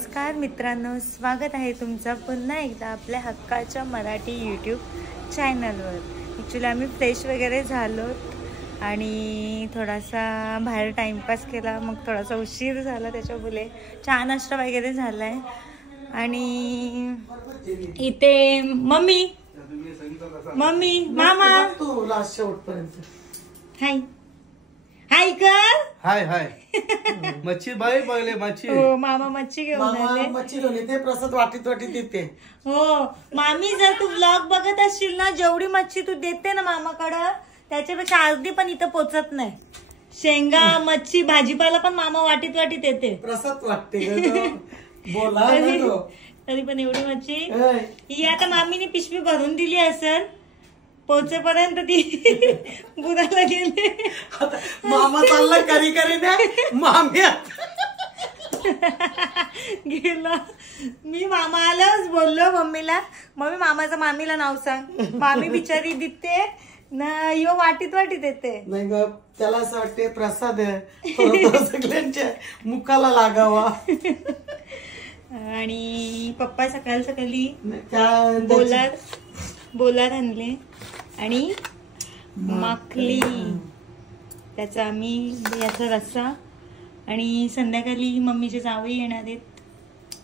नमस्कार मित्रांनो, स्वागत आहे तुमचं पुन्हा एकदा आपल्या हक्काच्या मराठी यूट्यूब चॅनलवर। ॲक्च्युली आम्ही फ्रेश वगैरे झालो आणि थोडासा बाहेर टाइमपास केला, मग थोडासा उशीर झाला, त्याच्यामुळे चहा नाश्ता वगैरे झाला आहे। आणि इथे मम्मी मामा हाय हाय कर हाय हाय मच्छी बाई पहिले मच्छी हो मामा मच्छी घेऊन आले। मच्छी घेऊन येते, प्रसाद वाटीत देते। हो मामी, जर तू ब्लॉग बघत असशील ना, जेवढी मच्छी तू देते ना मामाकडं त्याच्यापेक्षा अर्धी पण इथं पोचत नाही। शेंगा मच्छी भाजीपाला पण मामा वाटीत येते, प्रसाद वाटते बोला तरी पण एवढी मच्छी ही आता मामीने पिशवी भरून दिली असेल, पोचेपर्यंत ती बुडाला गेले। मामा चालला करी द्या मामी गेला। मी मामालाच बोललो मम्मीला, मम्मी मामाचं मामीला नाव सांग। मामी बिचारी दिसते ना, यो वाटीत येते। नाही ग, त्याला असं वाटते प्रसाद आहे सगळ्यांच्या मुखाला लागावा। आणि पप्पा सकाळी बोलार आणले आणि माखली, त्याचा आम्ही याचा रस्सा। आणि संध्याकाळी मम्मीचे जावई येणार आहेत,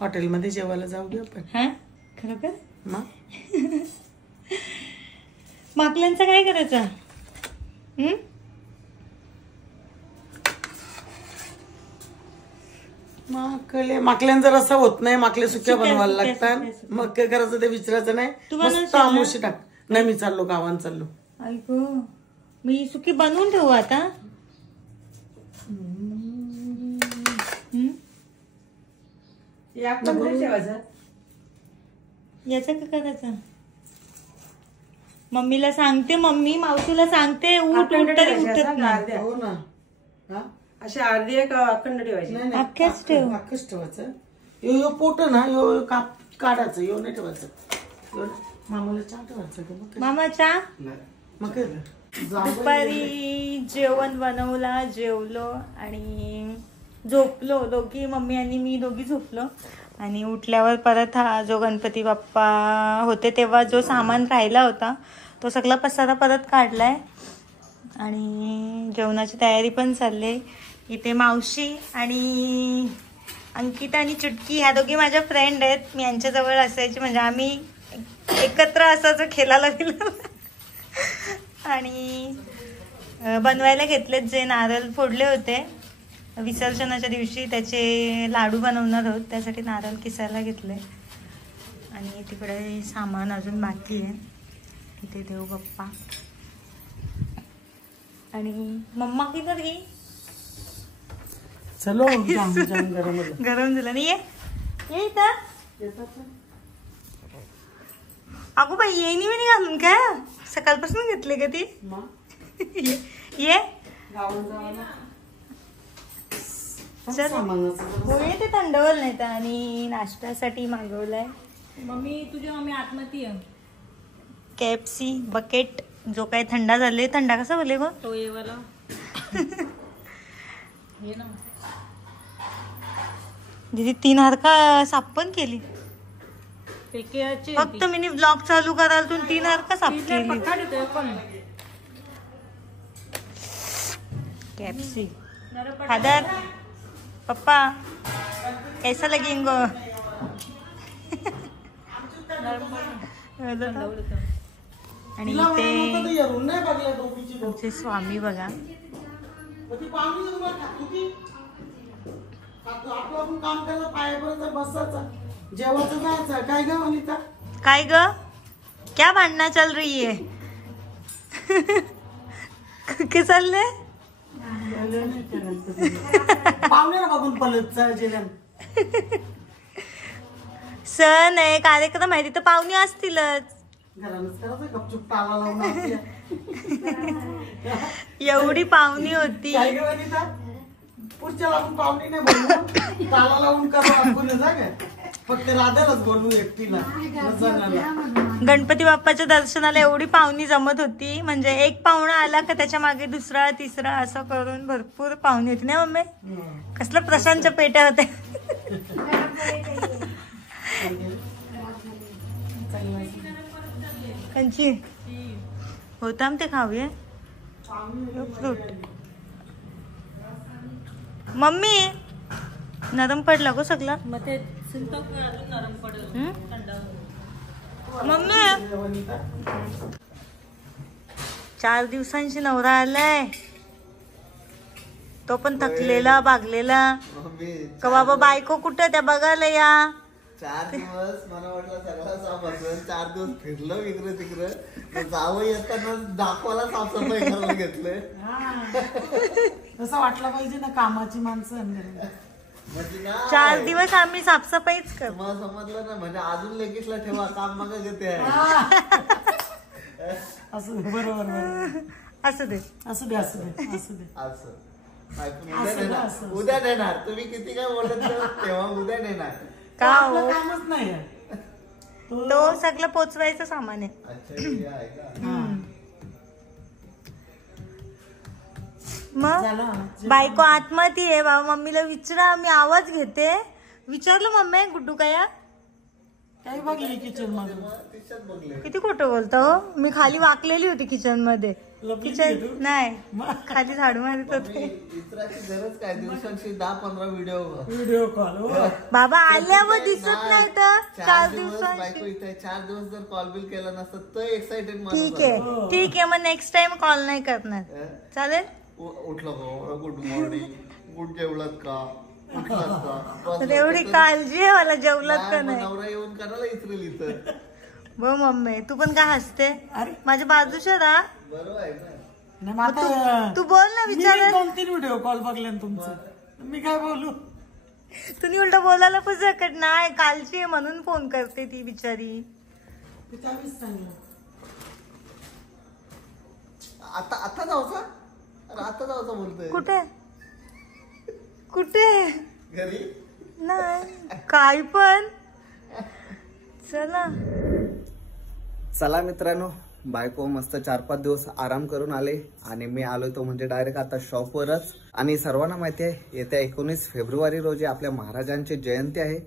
हॉटेलमध्ये जेवायला जाऊ दे आपण। हा खरोखर माकल्यांचा काय करायचा? माकल्यांचा रस्सा होत नाही, माकले सुक्या बनवायला लागतात। मग काय करायचं ते विचारायचं नाही, मस्त आमुशी टाक। नाही मी चाललो गावात चाललो। ऐको मी सुकी बनवून ठेवू आता। याचा काय करायचं? मम्मीला सांगते, मम्मी मावशीला सांगते उठ तरी उठत नाही। हो ना, अशी अर्धी आहे का अखंड ठेवायची? अख्ख्याच ठेव, अख्खच ठेवायचं। यो पोट ना यो काढायचं, यो नाही ठेवायचं। मामाला चहा ठेवायचं मामा चहा। मग दुपारी जेवण बनवला, जेवलो आणि झोपलो दोघी, मम्मी आणि मी दोघी झोपलो। आणि उठल्यावर परत हा जो गणपती बाप्पा होते तेव्हा जो सामान राहिला होता तो सगळा पसारा परत काढलाय आणि जेवणाची तयारी पण चालली। इथे मावशी आणि अंकिता आणि चुटकी ह्या दोघी माझ्या फ्रेंड आहेत। मी यांच्याजवळ असायची, म्हणजे आम्ही एकत्र असायचो खेळायला गेलो। आणि बनवायला घेतलेत, जे नारळ फोडले होते विसर्जनाच्या दिवशी त्याचे लाडू बनवणार आहोत, त्यासाठी नारळ किसायला घेतले। आणि तिकडे सामान अजून बाकी आहे। इथे देव बाप्पा आणि मम्मा की तरी चलो गरम झालं नाही ये इथं। अगो बाई ये नाही घालून का? सकाळपासून घेतले का ती? ये ते थंडवल नाही तर। आणि नाश्त्यासाठी मागवलाय मम्मी, तुझ्या मम्मी आत्महत्या KFC बकेट, जो काही थंडा झाले। थंडा कसा बोले गो तो ये वाला ये ना दीदी 3 हारका साफ पण केली। फक्त मी ब्लॉग चालू कराल तू 3 हारका साफ केली। KFC फादर पप्पा कैसा लगेंगो? आणि इथे आमचे स्वामी बघा, काम करायला पायापर्यंत बसायचं, जेवायचं जायचं। काय ग वनिता, काय ग क्या भांडणं चल रही है? काय चालले? पाहुण्याला बघून पलत जेवण। सण आहे, कार्यक्रम आहे, तिथं पाहुणे असतीलच। घरानच करायचं, गपचूप ताला लावून एवढी पाहुणी होती। काय ग वनिता, पुढच्या लागून पाहुणी नाही बोलू, ताला लावून करा फक्त राधालाच बोलू एकटीला। गणपती बाप्पाच्या दर्शनाला एवढी पाहुणी जमत होती, म्हणजे एक पाहुणा आला का त्याच्या मागे दुसरा तिसरा असं करून भरपूर पाहुणी होती ना मम्मी। कसलं प्रशांतच्या पेट्या होत्या। कंची होता ते खाऊया फ्रूट. मम्मी नरम पडला गो सगळा. मग ते सिंतक अजून नरम पडेल थंड. मम्मी 4 दिवसांची नवरा आलाय, तो पण थकलेला भागलेला. का बाबा बायको कुठे त्या बघायला या. 4 दिवस मला वाटलं सगळं साफ असेल. 4 दिवस फिरलं इकडे तिकडे, जावं येताना दाखवायला साफसफाई करायला घेतलंय. तसं वाटलं पाहिजे ना कामाची माणसं. म्हणजे ना 4 दिवस आम्ही साफसफाईच कर. मला समजलं ना, म्हणजे अजून लेकीसला ठेवा, काम मागा घेते आहे. असं दे, बरोबर. असं दे. असू दे असू दे असू दे. असं उद्या नेणार, उद्या नेणार. तुम्ही किती काय बोलत तेव्हा उद्या नेणार. का आपलं हो कामच नाही आहे. तो सगळं पोचवायचं सामान आहे. अच्छा हे आहे का? मग झालं. बायको आत्महत्या आहे बाबा. मम्मीला विचारा, मी आवाज घेते. विचारलं मम्मी गुड्डू काय काही बघली किचन मध्ये. तिच्यात बघले. किती खोटं बोलतो हो. मी खाली वाकलेली होती किचन मध्ये. लपली किचन होती तू? नाही, खाली झाडू मारत होते. इतराची गरज काय, दिवसांची 10-15 व्हिडिओ. Video call. बाबा आल्यावर दिसत नाही तर 4 दिवसांची. बायको इथे 4 दिवस जर कॉल बिल केला नसतं तर एक्साइटेड ठीक आहे ठीक आहे, मग नेक्स्ट टाइम कॉल नाही करणार. चालेल. उठलं का, गुड मॉर्निंग, गुड जेवलात का, उठलात का, बस एवढी काळजी आहे मला, जेवलात का मग नाही. नवरा येऊन करायला इचरेल इथं. बघ मम्मी तू पण काय हसते. अरे माझ्या बाजूच्या राहा. बरोबर आहे ना. नाही, मग आता तू बोल ना, विचार. 2-3 व्हिडिओ कॉल बघले ना तुमचं. मी काय बोलू. तुम्ही उलट बोलायला पण सकट नाही. कालची आहे म्हणून फोन करते ती बिचारी. ते त्यावेळेस सांगलं. आता जाऊचा, अरे आता जाऊचा बोलतोय. कुठे कुठे घरी नाही काय पण. चला मित्रांनो, बायको मस्त 4-5 दिवस आराम करून आले आणि मी आलोय तो म्हणजे डायरेक्ट आता शॉपवरच. आणि सर्वांना माहिती आहे येत्या 19 फेब्रुवारी रोजी आपल्या महाराजांची जयंती आहे.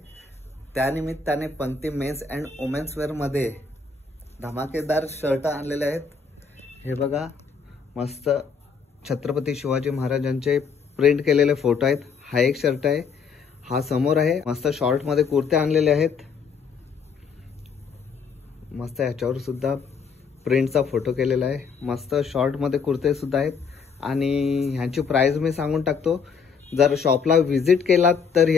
त्यानिमित्ताने पंती मेन्स अँड वुमेन्स वेअर मध्ये धमाकेदार शर्ट आणलेले आहेत. हे बघा, मस्त छत्रपती शिवाजी महाराजांचे प्रिंट केलेले फोटो आहेत. हा एक शर्ट आहे, हा समोर आहे. मस्त शॉर्ट मध्ये कुर्ते आणलेले आहेत. मस्त याच्यावर सुद्धा प्रिंटचा फोटो केलेला आहे. मस्त शॉर्ट मध्ये कुर्ते सुद्धा आहेत. आणि ह्यांची प्राइस मी सांगून टाकतो. जर शॉपला व्हिजिट केलात तर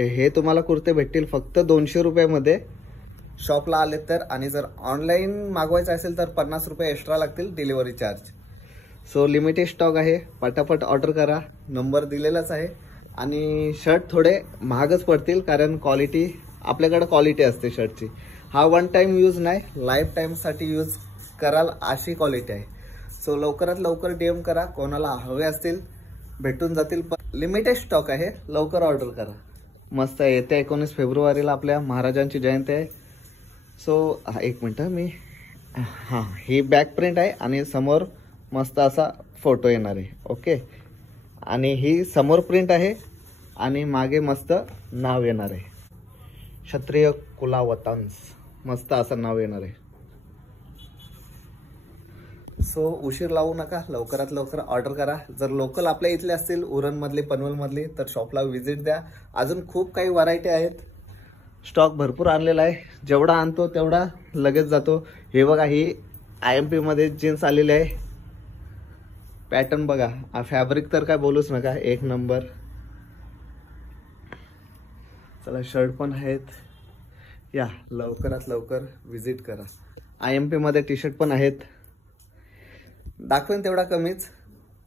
हे तुम्हाला कुर्ते भेटतील फक्त 200 रुपयामध्ये शॉपला आले तर. आणि जर ऑनलाईन मागवायचं असेल तर 50 रुपये एक्स्ट्रा लागतील delivery charge. So limited stock आहे, पटापट ऑर्डर करा. नंबर दिलेलाच आहे. आणि शर्ट थोडे महागच पडतील कारण क्वालिटी, आपल्याकडे क्वालिटी असते शर्टची. हा 1 टाइम यूज नाही, लाईफ टाईमसाठी यूज कराल अशी क्वालिटी आहे. सो लवकरात लवकर DM करा. कोणाला हवे असतील भेटून जातील. लिमिटेड स्टॉक आहे, लवकर ऑर्डर करा. मस्त येत्या 19 फेब्रुवारीला आपल्या महाराजांची जयंती आहे. सो एक मिनिट, ही बॅक प्रिंट आहे आणि समोर मस्त असा फोटो येणार आहे. ओके, आणि ही समोर प्रिंट आहे आणि मागे मस्त नाव येणार आहे, क्षत्रिय कुलावतांस. मस्त असं नाव येणार आहे. सो उशीर लावू नका, लवकरात लवकर ऑर्डर करा. जर लोकल आपल्या इथले असतील, उरणमधली, पनवेलमधली, तर शॉपला व्हिजिट द्या. अजून खूप काही व्हरायटी आहेत. स्टॉक भरपूर आणलेला आहे. जेवढा आणतो तेवढा लगेच जातो. हे बघा, ही IMP मध्ये जीन्स आलेली आहे. पॅटर्न बघा, फॅब्रिक तर काय बोलूच नका, एक नंबर. चला, शर्ट पण आहेत. या लवकरात लवकर व्हिजिट करा. IMP मध्ये टी-शर्ट पण आहेत. दाखवेन तेवढा कमीच.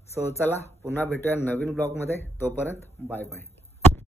सो चला, पुन्हा भेटूया नवीन ब्लॉगमध्ये. तोपर्यंत बाय बाय.